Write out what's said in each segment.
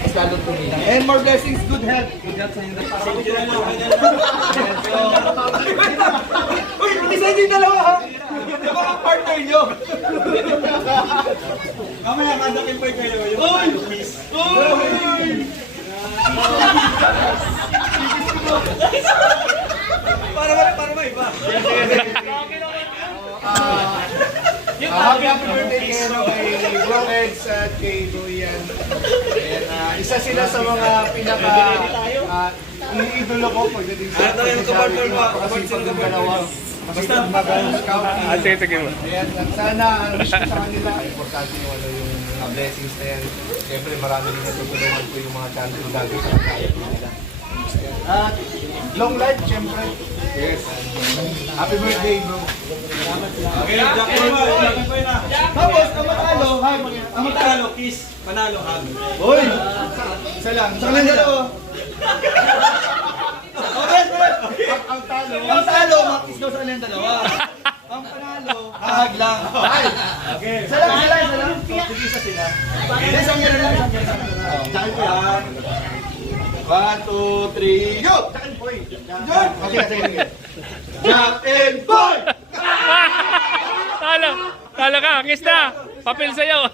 mas lalong tumina. And more blessings, good health. Good health sa inyo. Uy, isa yung dalawa ha. Baka partner nyo. Mamaya kandakin pa kayo. Uy! Uy! Para may iba. Happy birthday kay Bro Eds at kay Doyan. Isa sila sa mga pinaka iniidolo ko pagdating sa kapag dalawa. Basta magaling scouting. Sige mo. Ayan, at sana ang wish ko sa kanila, importante yung mga blessings na yan. Siyempre marami rin natutulungan ko yung mga champion bago sa kaya nila. At long life, siyempre. Yes. Happy birthday, bro. Okay, Jack po na. Tapos, ang matalo, hi, Ang matalo, kiss, panalo, hug. Uy! Isa lang. Isa lang dalawa. Okay, Ang talo. ang talo, makis daw sa kanilang dalawa. Ang panalo, hahag lang. Okay. Isa lang, isa lang, isa lang. Tigisa sila. Isang gano'n lang, isang gano'n. Jacket ko yan. 1, 2, 3, go! Jack and Boy. John! Okay, sige. Jack and Boy! Talo ka, kiss na. Papel sa'yo.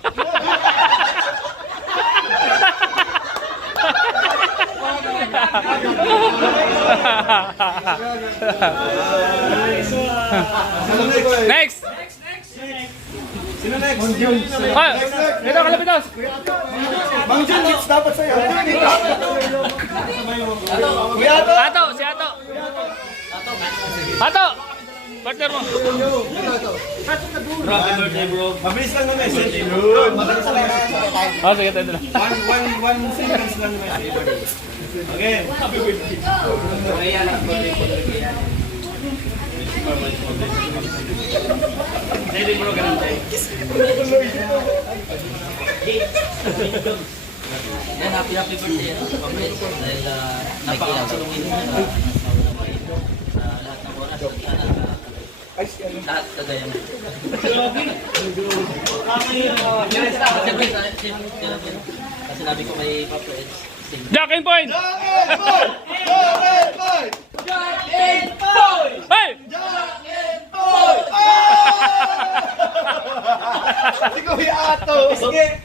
Next! Sino next? Ah, dito ka lapitas. Mang John, next dapat sa'yo. Kuya Ato! Ato, si Ato. Ato! Partner mo. Mabilis lang na message. Oh, sige, tayo na. One sentence lang na message. Okay. Happy birthday. Jadi bro, ganun tayo. Yan, happy birthday. Pablit. Dahil napakasulungin mo na lahat ng oras. Lahat kagaya mo. Kasi sabi ko may Papa Eds. Jack and Point! Jack and Boy! Jack and Boy! Jack and Boy! Hey! Jack and Boy! Si Kuya Ato!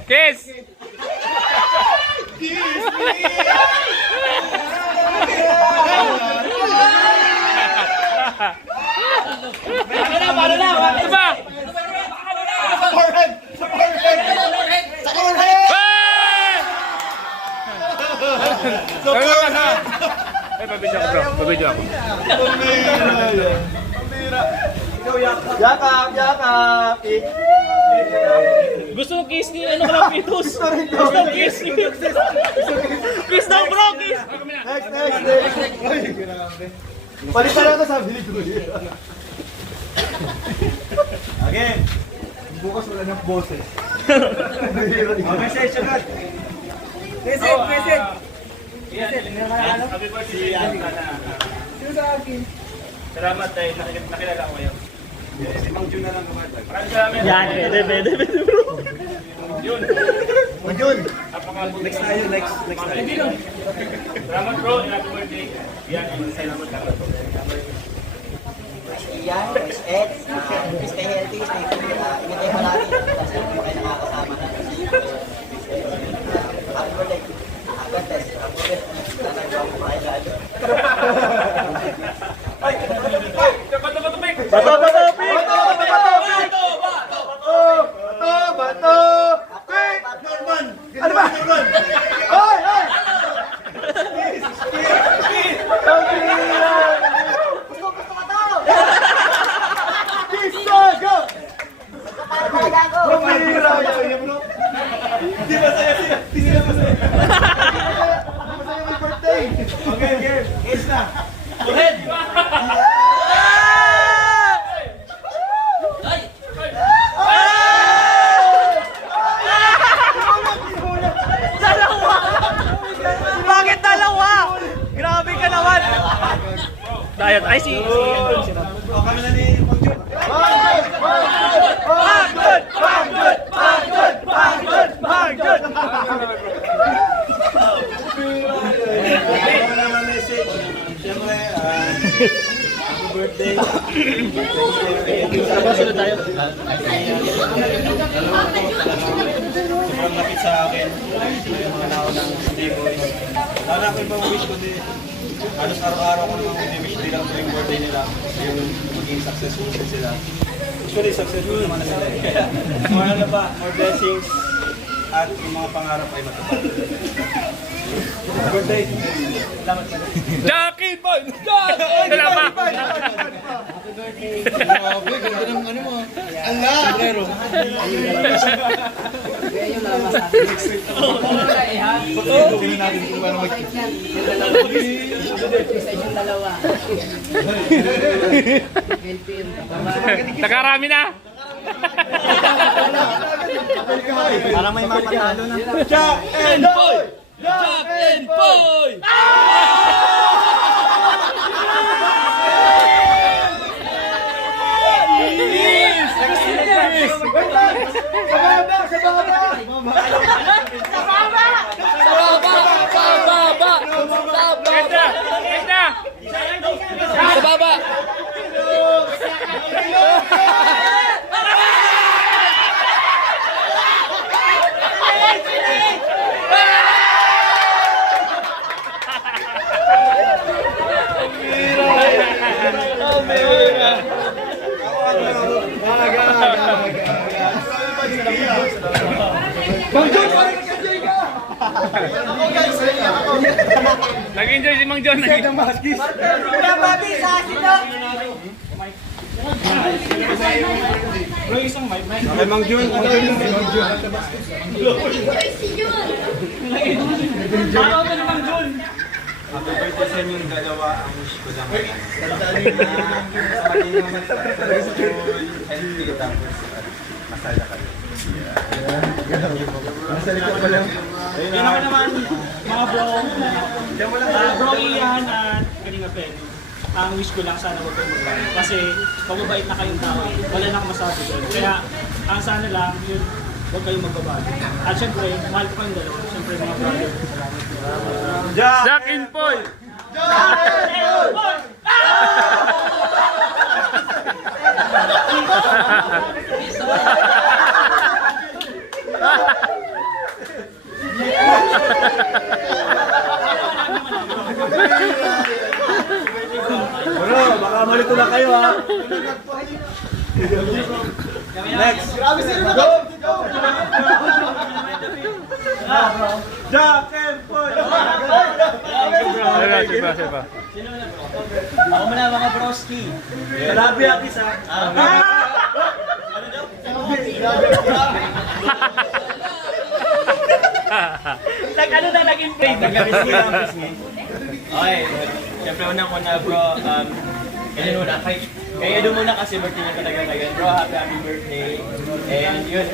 Kiss! Kiss me! Paano na? Ano ba? Sa forehead! Sa forehead! Sa forehead! Hey! Ano ba? Ay, pabidyo ako bro. Pabidyo ako. Yakap! Yakap! Gusto mo kiss ni ano ka lang, Pitus? Gusto mo kiss? Kiss daw bro, kiss! Next, next, next! Palitan na ito sabi ni Kuya. Again. Bukas wala ng boses. Message agad. Message, message! Happy birthday. Sino sa akin? Salamat dahil nakilala ko kayo. Si Mang Jun na lang kamatag. Maraming salamat. Yan, pwede bro. Yun. Majun! Next na yun, next tayo. Salamat bro, happy birthday. Yan, salamat ka. Yan, Miss Ed. Stay healthy, stay fit. Ingat kayo palagi. Kasi kung kayo nakakasama na. Happy birthday. God bless. Happy birthday. Sana ko ako kayo lalo. Bato, bato, pik! Bato, bato, pik! Norman! Ano ba? Norman! Hoy, hoy! Gusto ko to! Kiss na, go! Pumira! Hindi masaya siya. Hindi sila masaya. Masaya may birthday! Okay, okay. Kiss na. Go ahead! Bakit dalawa? Grabe ka naman! Diet, ay si... O, kami na ni Mang Jun. Pagod! Pagod! Pagod! Pagod! Pagod! birthday. Sunod tayo. Sobrang lapit sa akin. Sila yung mga naunang D-boy. Sana ko yung wish ko din. Halos araw-araw ko naman wish bilang tuwing birthday nila. Yung maging successful sila. Actually, successful naman na sila. Kaya, ano ba, more blessings at yung mga pangarap ay matupad. Birthday. Salamat ka. Jackie Boy! Salamat! Grabe, ganda ng ano mo. Allah! Sombrero. Tingnan natin kung paano mag... Nakarami na! Parang may mapatalo na. Jack and Boy! Jack and Boy! Sa baba! Nag-enjoy si Mang John. Okay, Mang Jun. Happy birthday sa inyong dalawa. Ang wish ko lang. Healthy tapos masaya kayo. Yun ako naman, mga bro. Bro Ian at Kalinga Pen. Ang wish ko lang sana huwag kayong magbago. Kasi pag mabait na kayong tao, wala na akong masabi doon. Kaya ang sana lang, yun, huwag kayong magbabago. At syempre, mahal ko kayong dalawa. Syempre mga brother. Jack and Boy! Bro, baka malito na kayo ha. Next. Jack and Boy! Ako muna mga broski. Grabe ang isa. Ano na naging play? Okay, siyempre unang-una bro, yun muna, kaya doon muna kasi birthday niya talaga ngayon. Bro, happy birthday. And yun,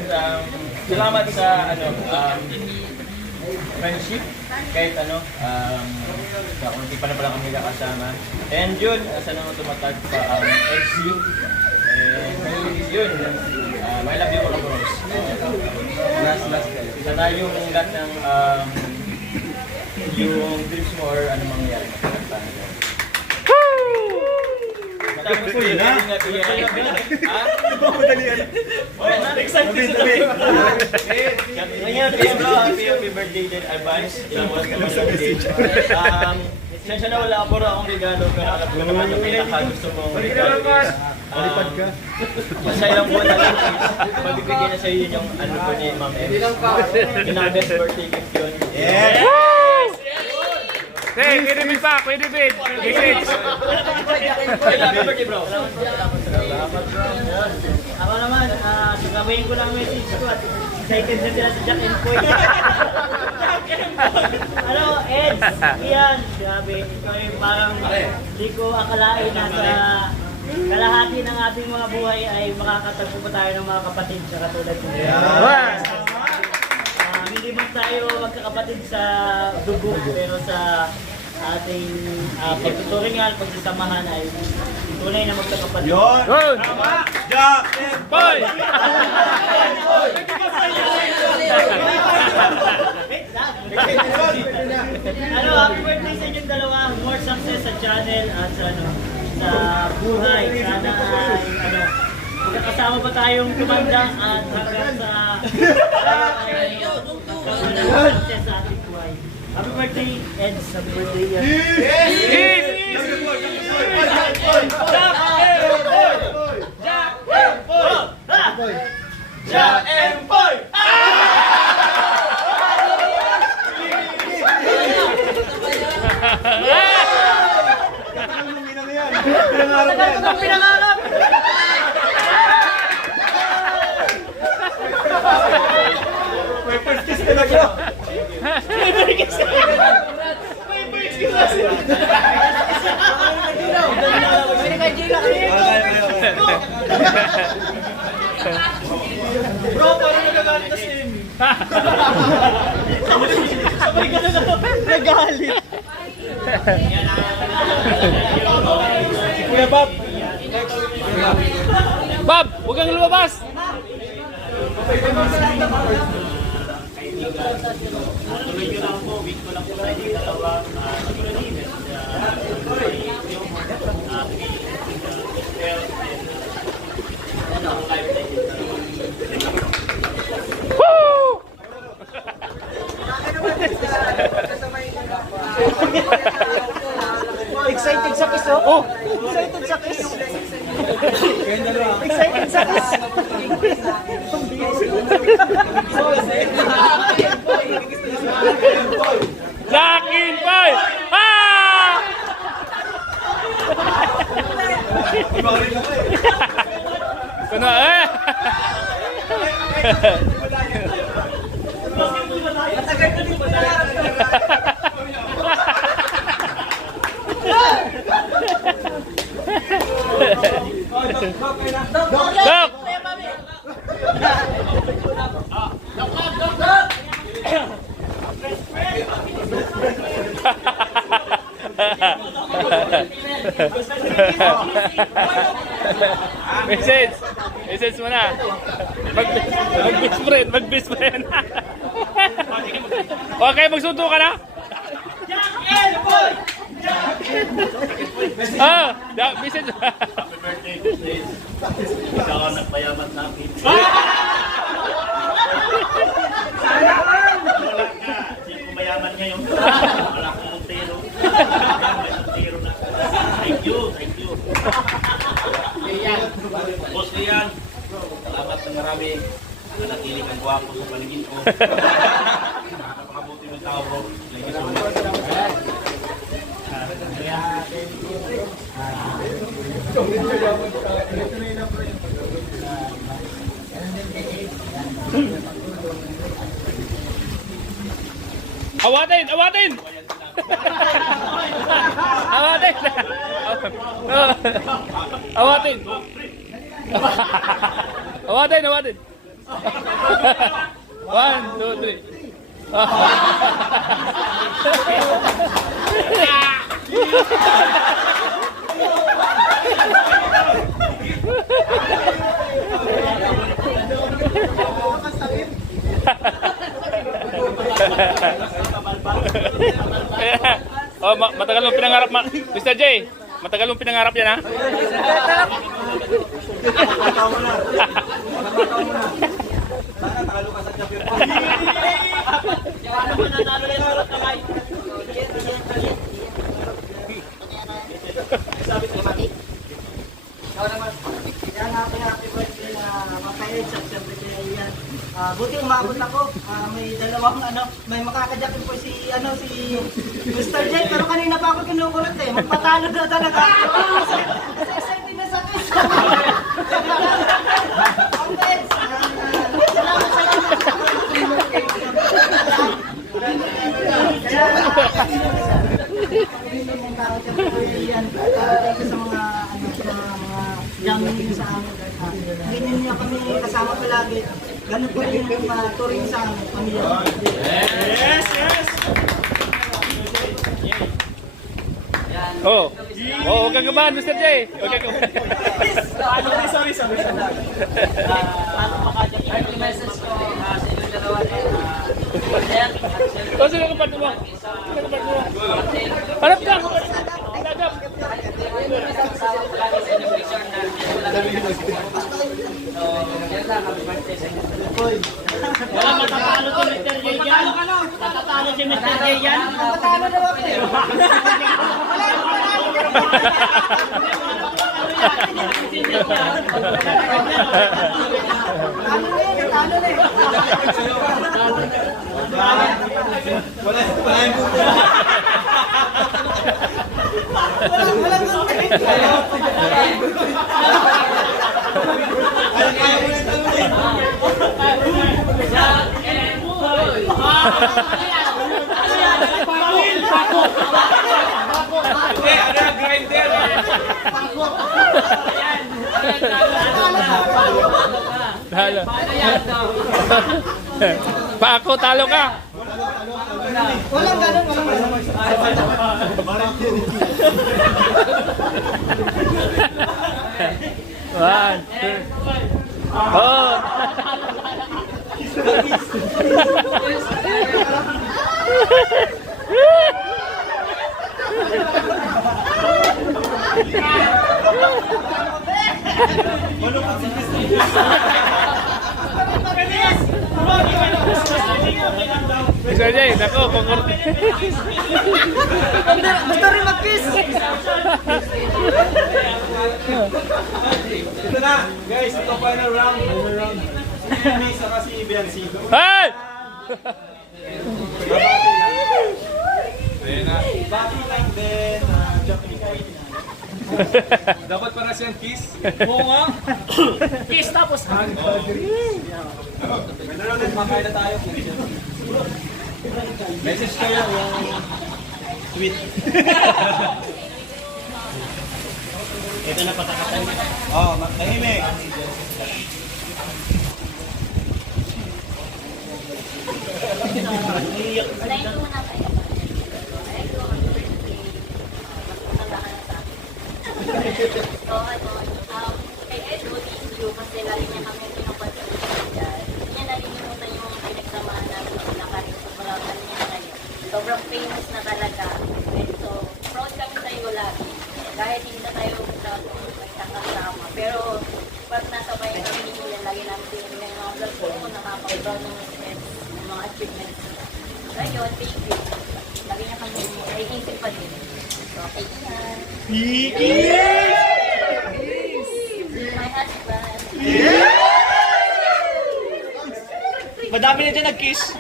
salamat sa friendship, kahit sa kung hindi pa na pala kami nakasama. And yun, sana mo tumatag pa XC. And yun, I love you mga bros. Last kayo. Sana yung lahat ng yung dreams mo or ano mangyayari. Tapos yun, ingat. Excited sila. Ngayon, bro, happy birthday din, advance. Ilang buwan ka pa birthday. Sensya na wala ako akong regalo, pero alam ko naman yung pinaka-gusto mong regalo is, sa ilang buwan na lang is, magbibigyan na sa iyo yung ano po ni Ma'am M. Pinaka-best birthday gift yun. Yes! Hey, pwede bit pa, pwede bit. Happy birthday, bro. Ako naman, gagawin ko lang message ko at excited na sila sa Jack and Boy. Ano, Eds, Ian, grabe. Parang hindi ko akalain na sa kalahati ng ating mga buhay ay makakatagpo pa tayo ng mga kapatid sa katulad nyo. Hindi man tayo magkakapatid sa dugo, pero sa ating pagtuturingan, pagsasamahan ay tunay na magkakapatid. Yun! Jack and Boy! Happy birthday sa inyong dalawa. More success sa channel at sa sa buhay. Sana ay magkakasama pa tayong tumanda at hanggang sa success sa ating buhay. Happy birthday, Eds. Happy birthday, Jack and Boy! Ang pinangarap! May first kiss ka na bro. Bro, parang nagagalit na si Amy. Sabay ka na nagalit. Kuya Bob. Bob, huwag kang lumabas! Tuloy nyo lang po, week ko lang po tayo yung dalawa. Woo! Excited sa kiss, oh! Excited sa kiss! Excited sa kiss! Jack and Boy! Ah! Kuno eh! Dok! Message mo na. Mag-best friend. Okay, magsundo ka na? Message. Happy birthday, Eds. Ikaw ang nagpayaman namin. Wala ka. Sino mayaman ngayon? Wala kang Montero. May Montero na. Thank you, thank you. Boss Lian, salamat na marami. Nanatili kang gwapo sa paningin ko. Napakabuti ng tao, bro. Thank you so much. Awatin! Awatin! Awatin! Awatin! Awatin! Awatin! 1, 2, 3. Oh, matagal mong pinangarap, Mr. J. Matagal mong pinangarap yan, ha? Happy birthday na mapayag sa siyempre kaya yan. Buti umabot ako. May dalawang may makakajakit po si Mr. J. Pero kanina pa ako kinukulit eh. Magpatalo na talaga ako. Kasi excited na sa kiss. Okay. Salamat sa inyo. Thank you sa mga dami niyo sa amin. Ganyan niyo kami kasama palagi. Ganun po rin yung turing sa amin, pamilya. Yes, yes! Oh. Oh, huwag kang kabahan, Mr. J. Huwag kang kabahan. Sorry. Oh, sino kapat mo? Sino kapat mo? Harap ka! Harap! Kasama ko lagi sa celebration na so, yan lang, happy birthday sa inyo. Wala matatalo si Mr. J yan. Matatalo si Mr. J yan. Matalo na ako eh. Talo na yun, talo na eh. Wala yung buto. Walang Talo. Paako, talo ka. Walang ganun, walang ganun. One, two. Oh. Mr. J, nako, Basta rin mag-kiss. Ito na, guys, ito final round. May isa kasi Biansigo. Hey! Bati lang din, Japanese. Dapat para siyang kiss. Oo nga. Kiss tapos hug. Meron ulit, makain na tayo. Message kayo yung tweet. Ito na patakatan. Oh, tahimik. Kay Edward, thank you kasi lagi niya kami pinapansin dyan. Hindi niya nalilimutan yung pinagsamahan namin sa Nakarin sa Palawan niya ngayon. Sobrang famous na talaga. And so, proud kami sa'yo lagi. Kahit hindi na tayo magkakasama. Pero, pag nasa bayan kami ni Julian, lagi namin tinignan yung mga vlog ko kung nakaka-proud ng mga achievements. Ngayon, thank you. Lagi niya kami naiisip pa din. So, okay yan. My husband. Madami na dyan nag-kiss.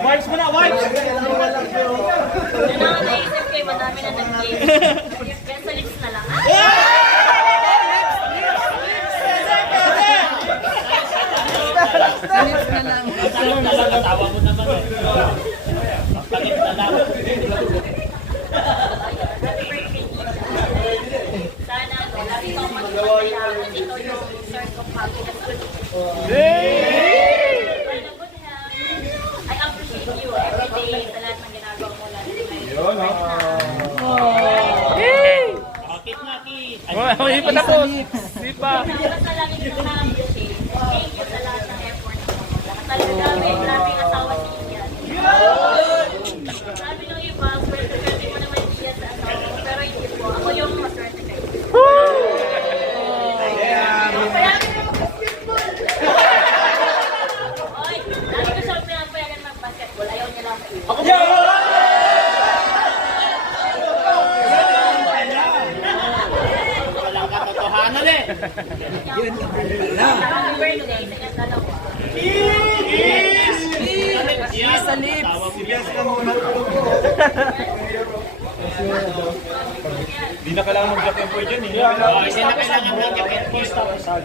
Wipes mo na, wipes! Yun ang naisip kayo, madami na nag-game. Kaya sa lips na lang. Tawa mo naman eh. Bakit nalaman? Happy birthday, Nisha. Sana, lagi kang magpapaya. Ito yung source of happiness ko. Sana good health. I appreciate you every day sa lahat ng ginagawa mo lalo ngayon. Bakit na, kiss? Oh, hindi pa tapos. Hindi pa. Basta lagi ko na-appreciate. Thank you sa lahat ng effort mo. Talaga, grabe asawa si Ian. Sabi nung iba, swerte mo naman siya sa asawa mo, pero hindi po. Ako yung maswerte kayo. Kaya kami na mag-basketball. Oy, lagi ko siyempre ang payagan mag-basketball. Ayaw niya lang kayo. Walang katotohanan eh. Happy birthday sa inyong dalawa. Kiss sa lips. Hindi na kailangan mag-jacket po dyan eh. Kasi na kailangan ng jacket. Kiss tapos hug.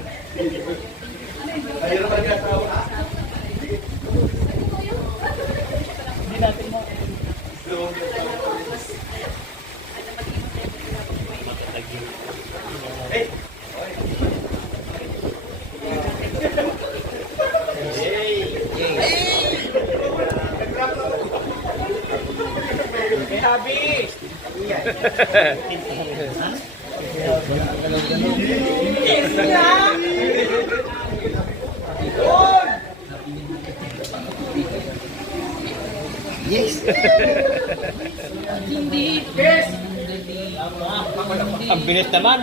Ang bilis naman.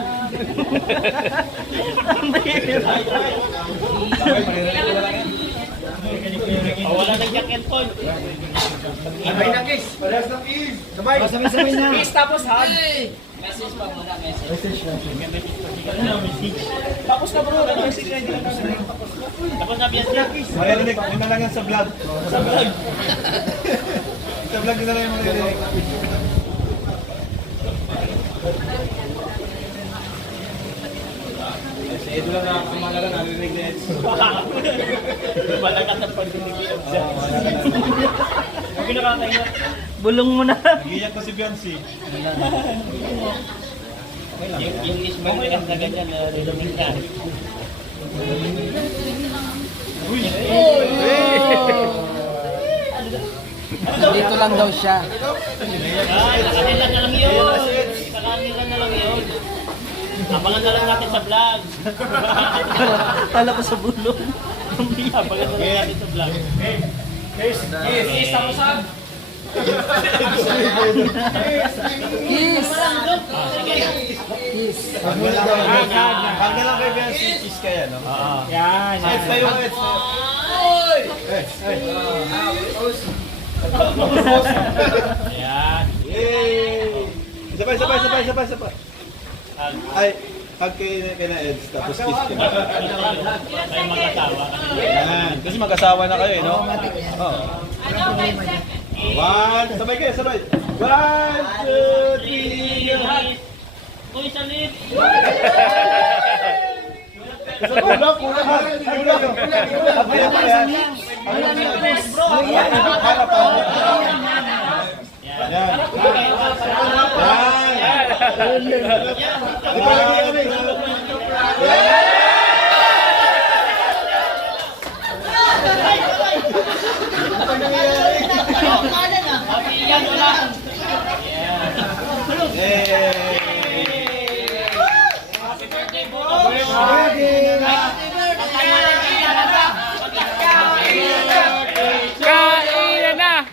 Oh, wala nang jacket po. Sabay na kiss. Parehas ng kiss. Sabay. Sabay na. Kiss tapos hug. Message pa muna, message. Tapos na bro, message na hindi na narinig. Tapos na biyan siya. Maririnig, yun na lang yan sa vlog. Sa vlog. Sa vlog yun na lang yung maririnig. Si Edo lang na kamalaga, naririnig na Eds. Malakat ang pagdinigyan siya. Huwag yung nakakaingat. Bulong mo na. Nagiyak ko si Beyonce. Yung ismang bigas na ganyan, narinig na. Dito lang daw siya. Ay, nakanila na lang yun. Nakanila na lang yun. Abangan na lang natin sa vlog. Kala ko sa bulong. Abangan na lang natin sa vlog. Kiss tapos hug. Kiss! Pag na lang kay Beyonce, kiss kaya, no? Yan. Eds tayo, Eds. Ayan. Yay! Sabay. Ay, hug kay na Eds, tapos kiss ka. Tayo mag-asawa. Yan. Kasi mag-asawa na kayo, no? Oo. Sabay kayo, sabay. 1, 2, 3, Uy, salit! Kulang. Kainan na!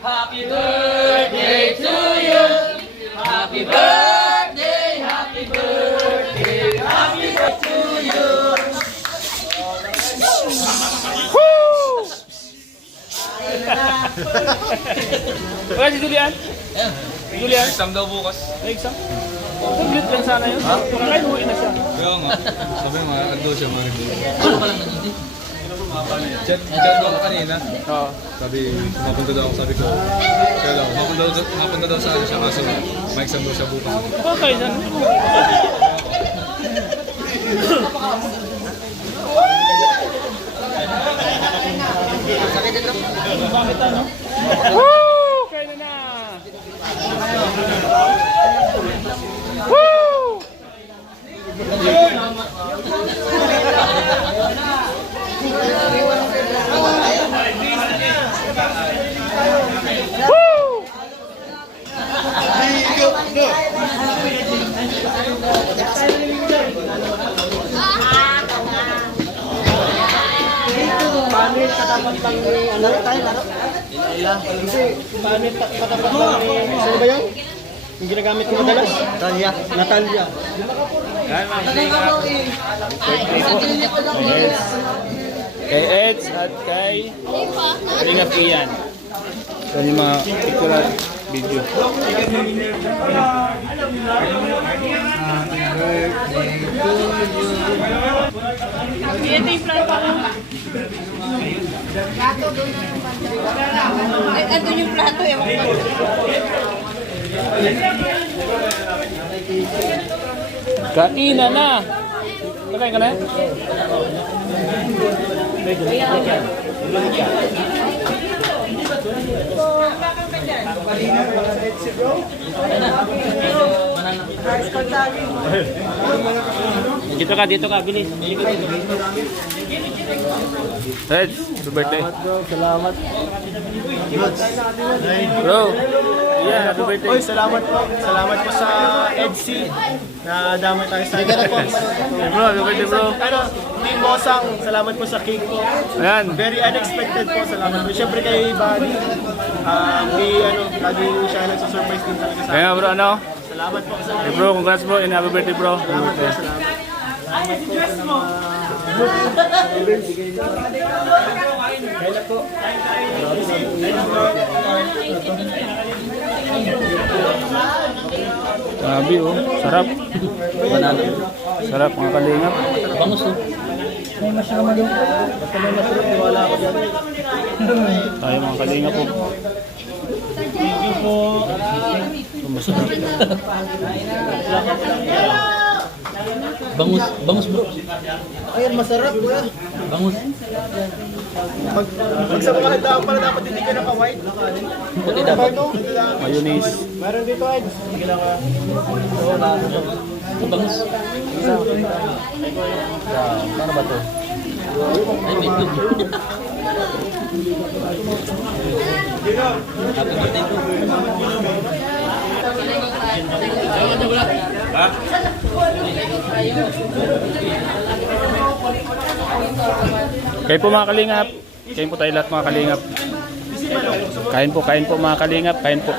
Wala si Julian? Julian? Exam daw bukas. May exam? Complete lang sana yun. Kaya uwi na siya. Kaya nga. Sabi mo, ando siya mga hindi. Chat daw ako kanina. Oo. Sabi, mapunta daw ako. Sabi ko, kaya lang, mapunta daw sa ano siya. Kaso, may exam daw siya bukas. Okay, sana. Woo! Kainan na! Woo! Woo! Panit katapat lang ni ano tayo laro? Kasi panit katapat lang ni sino ba yan? Yung ginagamit ko madalas? Natalia. Yan, kay Eds at kay Kalingap Ian. Yan yung mga picture video. Ito yung plato eh. Kainan na! Kakain ka na? Dito ka, bilis. Red, happy birthday. Salamat. Bro, yeah, happy birthday. Oy, salamat po. Salamat po sa EDC na damay tayo sa Hey bro, happy birthday bro. Ano, Team Mosang, salamat po sa cake po. Ayan. Very unexpected po, salamat po. Siyempre kay Buddy, lagi siya nagsusurprise din talaga sa Kaya bro, ano? Salamat po sa Hey bro, congrats bro and happy birthday bro. salamat po, salamat. Grabe oh, sarap. Sarap mga kalingap. Bangus to. Tayo mga kalingap po. Bangus bro. Ayan, masarap po yan. Bangus. Pag sa mga handaan pala dapat hindi ka naka-white. Puti dapat. Mayonnaise. Meron dito, Ed. Bangus. Paano ba to? Ay, may good. Happy birthday bro. Kain po mga kalingap. Kain po tayo lahat mga kalingap. Kain po mga kalingap. Kain po.